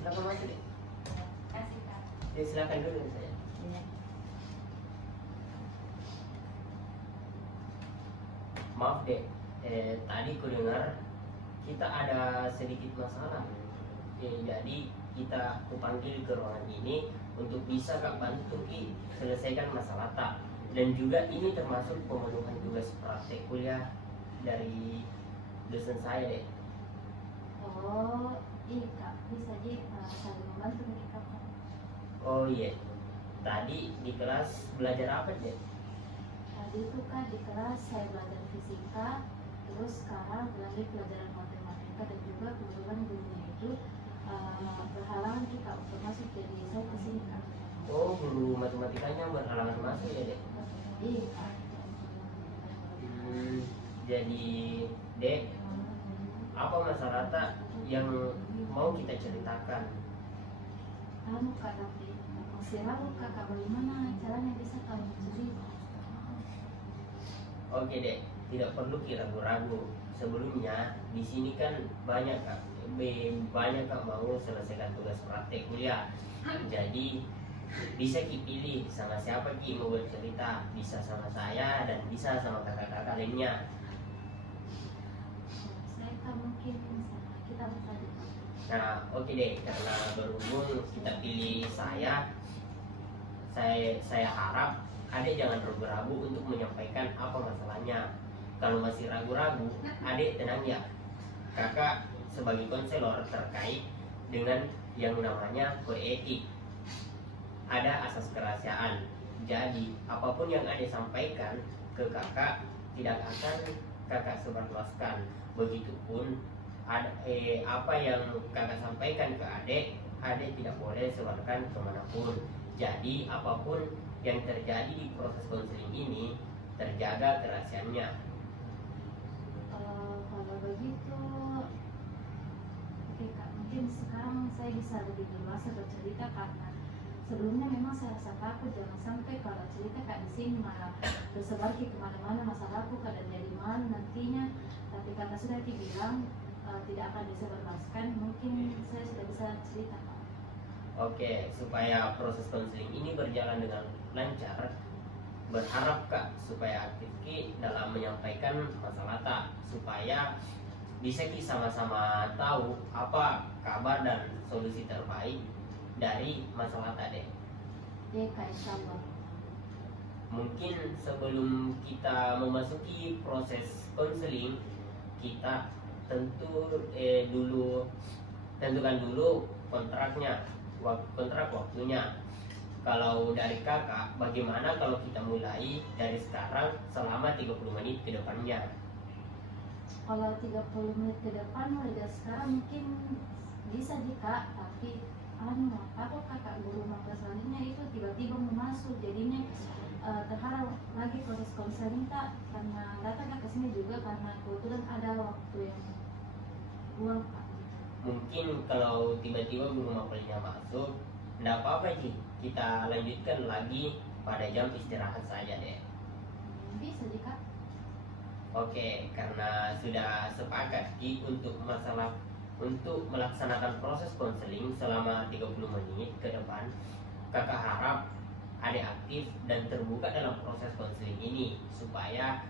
silakan masuk deh. Kasih kak. Ya, silakan dulu saya. Iya. Maaf dek, tadi ku dengar kita ada sedikit masalah. Jadi kita kupanggil ke ruangan ini untuk bisa kak bantu ki selesaikan masalah tak. Dan juga ini termasuk pemenuhan tugas praktek kuliah dari dosen saya dek. Oh, iya kak. Bisa aja saling membantu nih kak. Oh iya, tadi di kelas belajar apa dek? Tadi itu kak di kelas saya belajar fisika, terus sekarang lanjut pelajaran matematika dan juga kebetulan gurunya itu berhalangan kita untuk masuk, jadi saya kesini kak. Oh, guru matematikanya berhalangan masuk ya dek? Iya kak. Jadi dek, apa masalah tak yang mau kita ceritakan? Anu kak, tapi masih ragu kakak, bagaimana caranya bisa kamu cerita? Oke dek, tidak perlu ragu-ragu. Sebelumnya di sini kan banyak kak, banyak kak mau selesaikan tugas praktek kuliah. Jadi bisa ki pilih sama siapa ki mau bercerita, bisa sama saya dan bisa sama kakak-kakak lainnya. Saya kak mungkin sama kita bertanya. Nah, oke deh, karena berhubung kita pilih saya harap adek jangan ragu-ragu untuk menyampaikan apa masalahnya. Kalau masih ragu-ragu, adek tenang ya. Kakak sebagai konselor terkait dengan yang namanya kode etik. Ada asas kerahasiaan. Jadi, apapun yang adek sampaikan ke kakak tidak akan kakak sebarluaskan. Begitupun apa yang kakak sampaikan ke adek tidak boleh sebarkan kemanapun. Jadi apapun yang terjadi di proses konseling ini terjaga kerahasiaannya. Kalau begitu, oke kak, mungkin sekarang saya bisa lebih dewasa bercerita karena sebelumnya memang saya rasa takut jangan sampai kalau cerita kak di sini malah tersebar ke kemana-mana masalahku kak dan jadi malu nantinya. Tapi karena sudah dibilang tidak akan disebarluaskan, mungkin saya sudah bisa cerita kak. Oke, supaya proses konseling ini berjalan dengan lancar, berharap kak supaya aktif ki dalam menyampaikan masalah tak, supaya bisa ki sama-sama tahu apa kabar dan solusi terbaik dari masalah tadi. Ya kak, insya Allah. Mungkin sebelum kita memasuki proses konseling, kita tentukan dulu kontraknya, kontrak waktunya. Kalau dari kakak, bagaimana kalau kita mulai dari sekarang selama 30 menit ke depannya? Kalau 30 menit ke depan mulai dari sekarang mungkin bisa kak, tapi takut kakak guru mata selanjutnya itu tiba-tiba mau masuk, jadinya terhalang lagi proses konseling kak, karena datang ke sini juga karena kebetulan ada waktu yang luang kak. Mungkin kalau tiba-tiba guru mapelnya masuk, tidak apa-apa sih, kita lanjutkan lagi pada jam istirahat saja deh. Bisa kak. Oke, karena sudah sepakat Ki untuk melaksanakan proses konseling selama 30 menit ke depan, kakak harap adek aktif dan terbuka dalam proses konseling ini supaya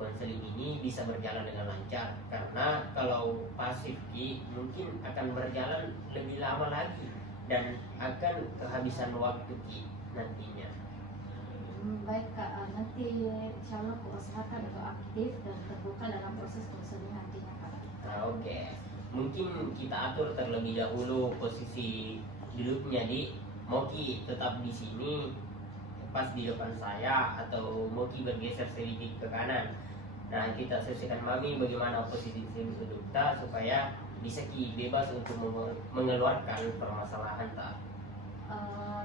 konseling ini bisa berjalan dengan lancar. Karena kalau pasif Ki mungkin akan berjalan lebih lama lagi dan akan kehabisan waktu Ki nantinya. Baik kak, nanti insya Allah aku usahakan untuk aktif dan terbuka dalam proses konseling nantinya kak. Nah, oke. Mungkin kita atur terlebih dahulu posisi duduknya di Moki tetap di sini pas di depan saya atau Moki bergeser sedikit ke kanan. Nah, kita sesuaikan Mami bagaimana posisi duduk kita supaya bisa Ki bebas untuk mengeluarkan permasalahan tak.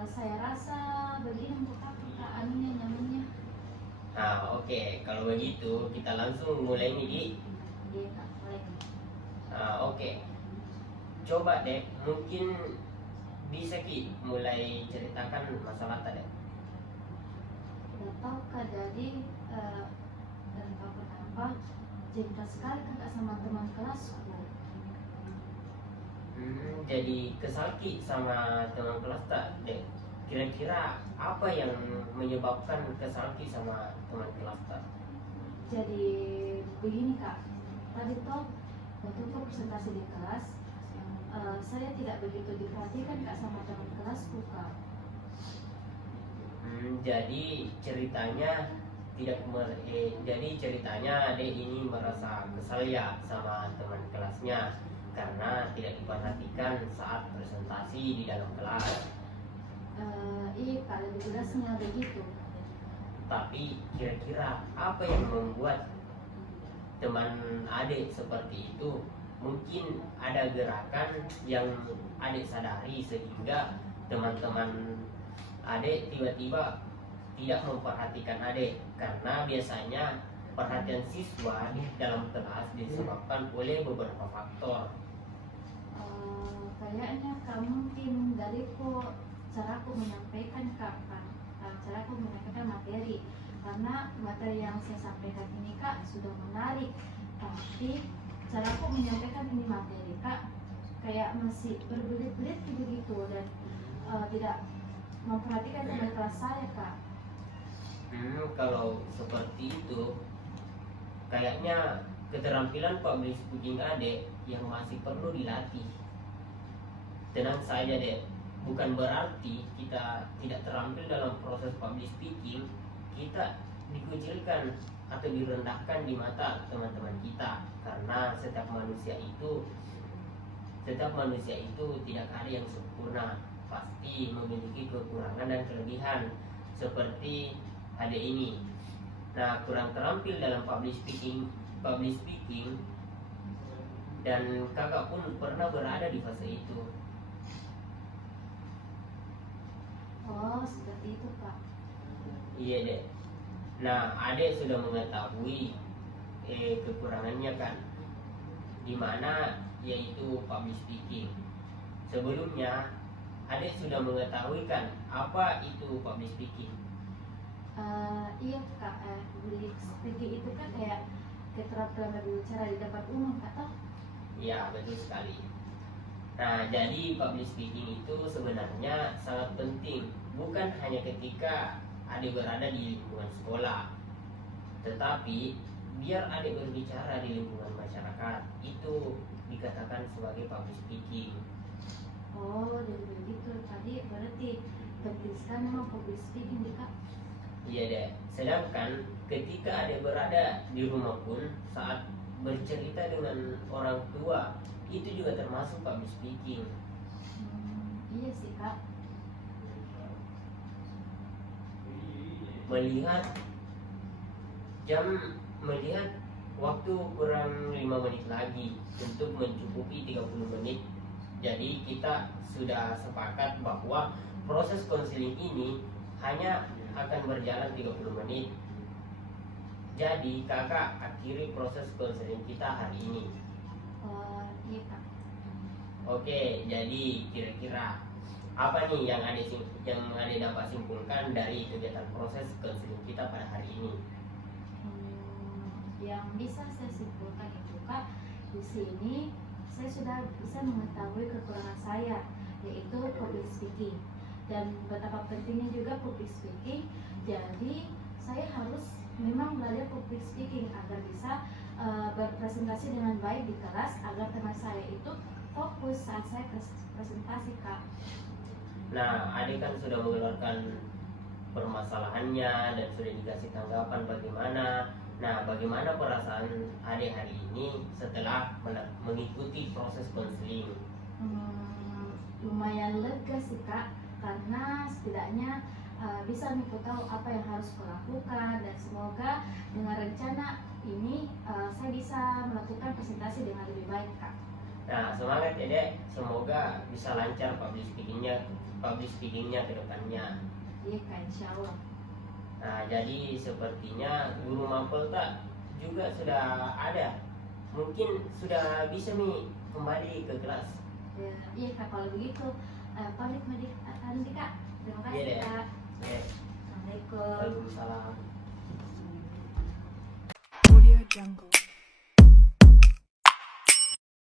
Saya rasa begini untuk aku kak, anunya nyamannya. Nah, oke. Kalau begitu kita langsung mulai nih di. Iya kak, boleh. Oke. Coba deh, mungkin bisa Ki mulai ceritakan masalah tadi. Tidak tahu kak, jadi dan tahu kenapa cinta sekali kakak sama teman kelasku. Jadi kesalki sama teman kelas tak, dek? Kira-kira apa yang menyebabkan kesalki sama teman kelas tak? Jadi begini kak, tadi toh waktu itu presentasi di kelas, saya tidak begitu diperhatikan kak sama teman kelasku kak. Jadi ceritanya jadi ceritanya Ade ini merasa kesal ya sama teman kelasnya karena tidak diperhatikan saat presentasi di dalam kelas. Iya kak, lebih jelasnya begitu. Tapi kira-kira apa yang membuat teman Ade seperti itu? Mungkin ada gerakan yang Ade sadari sehingga teman-teman Ade tiba-tiba tidak memperhatikan Ade, karena biasanya perhatian siswa di dalam kelas disebabkan oleh beberapa faktor. Kayaknya kak mungkin dariku caraku menyampaikan kak, caraku menyampaikan materi, karena materi yang saya sampaikan ini kak sudah menarik, tapi caraku menyampaikan ini materi kak kayak masih berbelit-belit begitu dan tidak memperhatikan teman kelas saya kak. Kalau seperti itu, kayaknya keterampilan public speaking Ade yang masih perlu dilatih. Tenang saja deh, bukan berarti kita tidak terampil dalam proses public speaking, kita dikucilkan atau direndahkan di mata teman-teman kita, karena setiap manusia itu tidak ada yang sempurna, pasti memiliki kekurangan dan kelebihan seperti ada ini. Nah, kurang terampil dalam public speaking dan kakak pun pernah berada di fase itu. Oh seperti itu pak. Iya deh. Nah, Ade sudah mengetahui kekurangannya kan, dimana yaitu public speaking. Sebelumnya Ade sudah mengetahui kan apa itu public speaking. Iya kak, public speaking itu kan kayak keterampilan berbicara di tempat umum kak. Iya betul sekali. Nah, jadi public speaking itu sebenarnya sangat penting, bukan hanya ketika adik berada di lingkungan sekolah, tetapi biar adik berbicara di lingkungan masyarakat, itu dikatakan sebagai public speaking. Oh, jadi begitu. Tadi berarti penting sekali memang public speaking kak. Iya deh. Sedangkan ketika adik berada di rumah pun, saat bercerita dengan orang tua, itu juga termasuk public speaking. Iya sih kak. Melihat waktu kurang 5 menit lagi untuk mencukupi 30 menit. Jadi kita sudah sepakat bahwa proses konseling ini hanya akan berjalan 30 menit. Jadi kakak akhiri proses konseling kita hari ini. Iya kak. Oke, jadi kira-kira apa nih yang ada dapat simpulkan dari kegiatan proses konseling kita pada hari ini? Yang bisa saya simpulkan itu kak, di sini saya sudah bisa mengetahui kekurangan saya, yaitu public speaking, dan betapa pentingnya juga public speaking. Jadi saya harus memang belajar public speaking agar bisa berpresentasi dengan baik di kelas, agar teman saya itu fokus saat saya presentasi kak. Nah, adik kan sudah mengeluarkan permasalahannya dan sudah dikasih tanggapan bagaimana. Nah, bagaimana perasaan adik hari ini setelah mengikuti proses konseling? Lumayan lega sih kak, karena setidaknya bisa nih tahu apa yang harus kulakukan, dan semoga dengan rencana ini saya bisa melakukan presentasi dengan lebih baik kak. Nah, semangat ya dek, semoga bisa lancar public speakingnya ke depannya. Iya kak, insya Allah. Nah, jadi sepertinya guru Mapolta juga sudah ada, mungkin sudah bisa nih kembali ke kelas. Iya kak, kalau begitu